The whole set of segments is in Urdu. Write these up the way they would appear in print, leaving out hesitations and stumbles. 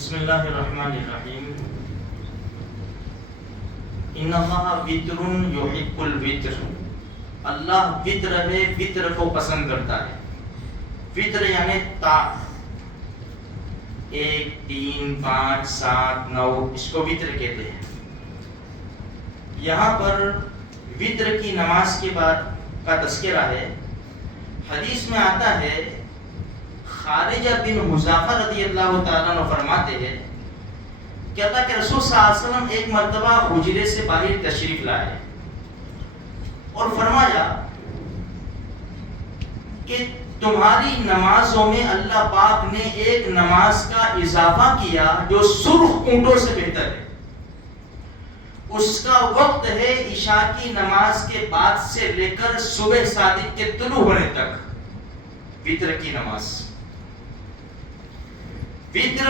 بسم اللہ الرحمن الرحیم. ان اللہ وتر یحب الوتر. اللہ وتر ہے، وتر کو پسند کرتا ہے. وتر یعنی 1 3 5 7 9 اس کو وتر کہتے ہیں. یہاں پر وتر کی نماز کے بعد کا تذکرہ ہے. حدیث میں آتا ہے خارجہ بن حذافہ رضی اللہ تعالیٰ عنہ فرماتے ہیں کہ اللہ کے رسول صلی اللہ علیہ وسلم ایک مرتبہ حجرے سے باہر تشریف لائے اور فرمایا کہ تمہاری نمازوں میں اللہ پاک نے ایک نماز کا اضافہ کیا جو سرخ اونٹوں سے بہتر ہے. اس کا وقت ہے عشاء کی نماز کے بعد سے لے کر صبح صادق کے طلوع ہونے تک. وتر کی نماز، وتر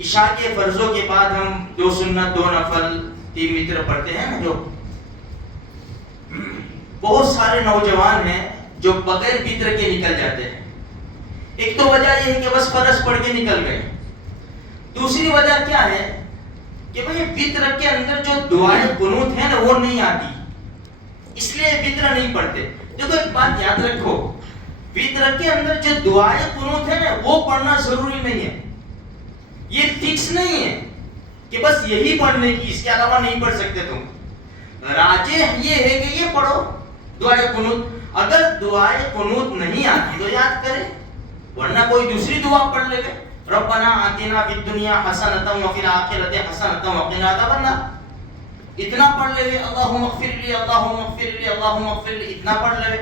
عشاء کے فرضوں کے بعد ہم 2 سنت 2 نفل 3 وتر پڑھتے ہیں نا. جو بہت سارے نوجوان ہیں جو بغیر وتر کے نکل جاتے ہیں. ایک تو وجہ یہ ہے کہ بس فرض پڑھ کے نکل گئے. دوسری وجہ کیا ہے کہ بھئی وتر کے اندر جو دعائیں قنوت ہیں نا وہ نہیں آتی، اس لیے وتر نہیں پڑھتے. دیکھو ایک بات یاد رکھو، وتر کے اندر جو دعائیں قنوت ہے نا وہ پڑھنا ضروری نہیں ہے. یہ فکس نہیں ہے کہ بس یہی پڑھنے کی، اس کے علاوہ نہیں پڑھ سکتے تم. راجح یہ ہے کہ یہ پڑھو دعائیں قنوت. اگر دعائیں قنوت نہیں آتی تو یاد کرے، ورنہ کوئی دوسری دعا پڑھ لے گا. ربنا آتنا فی الدنیا حسنۃ وفی الآخرۃ حسنۃ وقنا عذاب النار. اتنا پڑھ لے گے. اللہم اغفر لی، اللہم اغفر لی، اللہم اغفر لی، اتنا پڑھ لے.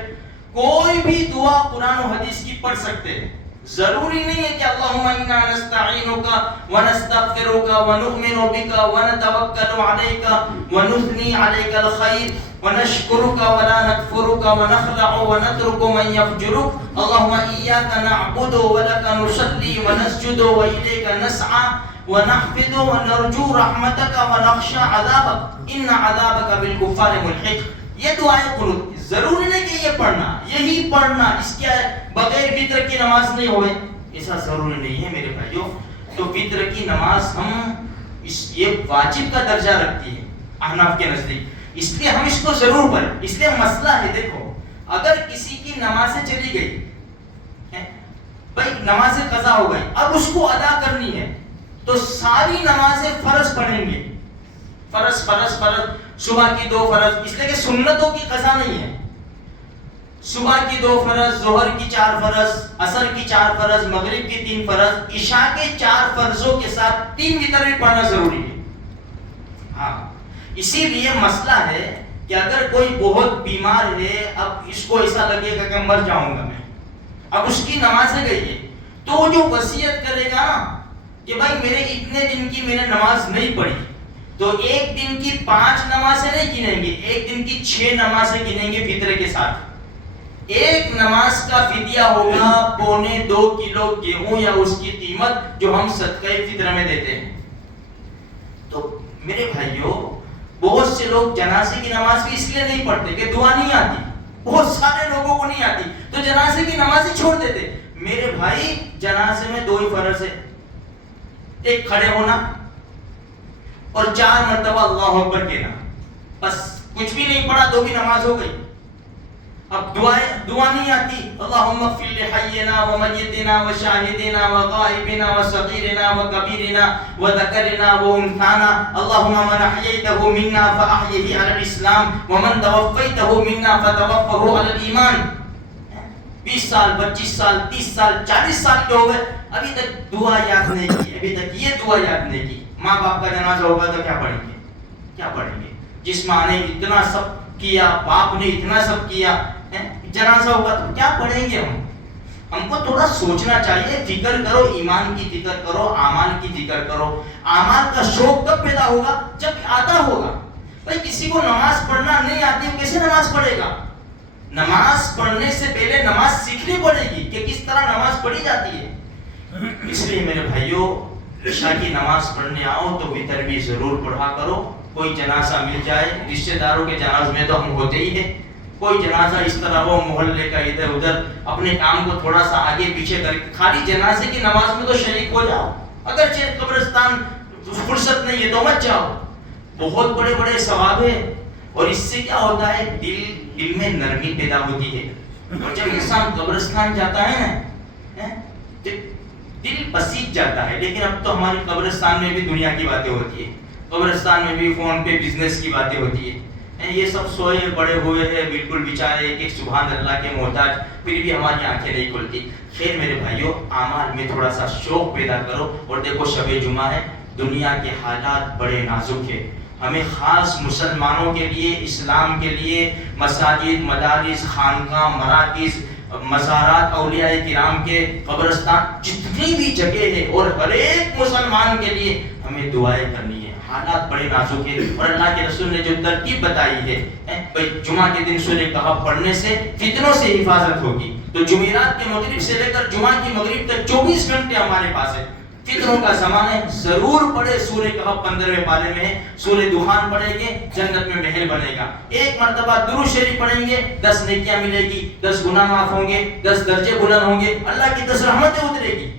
کوئی بھی دعا قرآن و حدیث کی پڑھ سکتے ہیں. ضروری نہیں ہے کہ اللہم انا نستعینک ونستغفرک ونؤمن بک ونتوکل علیک ونثنی علیک الخیر ونشکرک ولا نکفرک ونخلع ونترک من یفجرک. اللہم ایاک نعبد ولک نصلی ونسجد والیک نسعی ونحفظ ونرجو رحمتک ونخشى عذابک ان عذابک بالکفار ملحق. یہ دعائیں قنوت ضروری نہیں کہ یہ پڑھنا، یہی پڑھنا، اس کے بغیر وتر کی نماز نہیں ہوئے، ایسا ضروری نہیں ہے میرے بھائیوں. تو وتر کی نماز ہم یہ واجب کا درجہ رکھتی ہے احناف کے نزدیک، اس لیے ہم اس کو ضرور پڑھیں. اس لیے مسئلہ ہے، دیکھو اگر کسی کی نمازیں چلی گئی، بھائی نماز قضا ہو گئی، اب اس کو ادا کرنی ہے تو ساری نمازیں فرض پڑھیں گے. فرض فرض فرض، صبح کی 2 فرض، اس لیے کہ سنتوں کی قضا نہیں ہے. صبح کی 2 فرض، ظہر کی 4 فرض، عصر کی 4 فرض، مغرب کی 3 فرض، عشاء کے 4 فرضوں کے ساتھ 3 وتر بھی پڑھنا ضروری ہے. ہاں اسی لیے مسئلہ ہے کہ اگر کوئی بہت بیمار ہے، اب اس کو ایسا لگے گا کہ مر جاؤں گا میں، اب اس کی نمازیں گئی ہے، تو وہ جو وصیت کرے گا نا کہ بھائی میرے اتنے دن کی میں نے نماز نہیں پڑھی، تو ایک دن کی 5 نمازیں نہیں گنیں گے، ایک دن کی 6 نمازیں گنیں گے فطر کے ساتھ. ایک نماز کا فدیہ ہوگا 2.25 کلو گیہوں یا اس کی قیمت جو ہم صدقہ فطر میں دیتے ہیں. تو میرے بھائیوں بہت سے لوگ جنازے کی نماز بھی اس لیے نہیں پڑھتے کہ دعا نہیں آتی. بہت سارے لوگوں کو نہیں آتی تو جنازے کی نماز ہی چھوڑ دیتے. میرے بھائی جنازے میں 2 ہی فرض ہے، ایک کھڑے ہونا اور 4 مرتبہ اللہ اکبر کہنا، بس کچھ بھی نہیں پڑھا تو بھی نماز ہو گئی. اب دعا نہیں آتی، اللہم اغفر لحینا ومیتنا وشاہدنا وغائبنا وصغیرنا وکبیرنا وذکرنا وانثانا، اللہم من احییتہ منا فاحیہ علی الاسلام ومن توفیتہ منا فتوفہ علی الایمان. 20 سال 25 سال 30 سال 40 سال کے ہو گئے، ابھی تک دعا یاد نہیں کی، ابھی تک یہ دعا یاد نہیں کی. ماں باپ کا جنازہ ہوگا تو کیا پڑھیں گے؟ کیا پڑھیں گے؟ جس ماں نے اتنا سب کیا، باپ نے اتنا سب کیا، جنازہ ہوگا تو کیا پڑھیں گے ہم؟ ہم کو تھوڑا سوچنا چاہیے. فکر کرو، ایمان کی فکر کرو، اعمال کی فکر کرو. اعمال کا شوق کب پیدا ہوگا؟ جب آتا ہوگا. بھائی کسی کو نماز پڑھنا نہیں آتی وہ کیسے نماز پڑھے گا؟ نماز پڑھنے سے پہلے نماز سیکھنی پڑے گی کہ کس طرح نماز پڑھی جاتی ہے. اس لیے میرے بھائیوں عشاء کی نماز پڑھنے آؤ تو وتر بھی ضرور پڑھا کرو. کوئی جنازہ مل جائے، رشتہ داروں کے جناز میں تو ہم ہوتے ہی ہیں، کوئی جنازہ اس طرح ہو محلے کا ادھر ادھر، اپنے کام کو تھوڑا سا آگے پیچھے کر کے خالی جنازے کی نماز میں تو شریک ہو جاؤ، اگرچہ قبرستان فرصت نہیں ہے تو مت جاؤ، بہت بڑے بڑے ثواب ہے۔ اور اس سے کیا ہوتا ہے، دل میں نرمی پیدا ہوتی ہے، اور جب انسان قبرستان جاتا ہے نا دل بسیج جاتا ہے۔ لیکن اب تو ہماری قبرستان میں بھی دنیا کی باتیں ہوتی ہے، قبرستان میں بھی فون پہ بزنس کی باتیں ہوتی ہے، یہ سب سوئے بڑے ہوئے ہیں بالکل بیچارے، ایک سبحان اللہ کے محتاج، پھر بھی ہماری آنکھیں نہیں کھلتی۔ خیر میرے بھائیوں، اعمال میں تھوڑا سا شوق پیدا کرو، اور دیکھو شب جمعہ ہے، دنیا کے حالات بڑے نازک ہیں، ہمیں خاص مسلمانوں کے لیے، اسلام کے لیے مساجد، مدارس، خانقاہ، مراکز، مزارات اولیاء کرام کے، قبرستان، جتنی بھی جگہ ہے، اور ہر ایک مسلمان کے لیے ہمیں دعائیں کرنی ہے۔ حالات بڑے نازک ہیں، اور اللہ کے رسول نے جو ترتیب بتائی ہے بھائی جمعہ کے دن سورہ کہف پڑھنے سے فتنوں سے حفاظت ہوگی، تو جمعرات کے مغرب سے لے کر جمعہ کی مغرب تک 24 گھنٹے ہمارے پاس ہے، فتنوں کا زمانہ ہے، ضرور پڑھے۔ سورہ کہف 15ویں پارے میں ہے، سورہ دخان پڑھیں گے جنت میں محل بنے گا، ایک مرتبہ درود شریف پڑھیں گے 10 نیکیاں ملے گی، 10 گناہ معاف ہوں گے، 10 درجے بلند ہوں گے، اللہ کی 10 رحمتیں اترے گی۔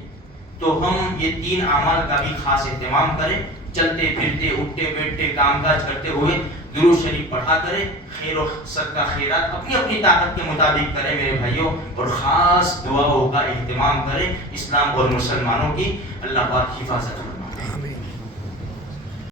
تو ہم یہ 3 اعمال کا بھی خاص اہتمام کریں، چلتے پھرتے، اٹھتے بیٹھتے، کام کاج کرتے ہوئے درود شریف پڑھا کریں، خیر و صدقہ خیرات اپنی اپنی طاقت کے مطابق کریں میرے بھائیوں، اور خاص دعاؤں کا اہتمام کریں اسلام اور مسلمانوں کی۔ اللہ پاک حفاظت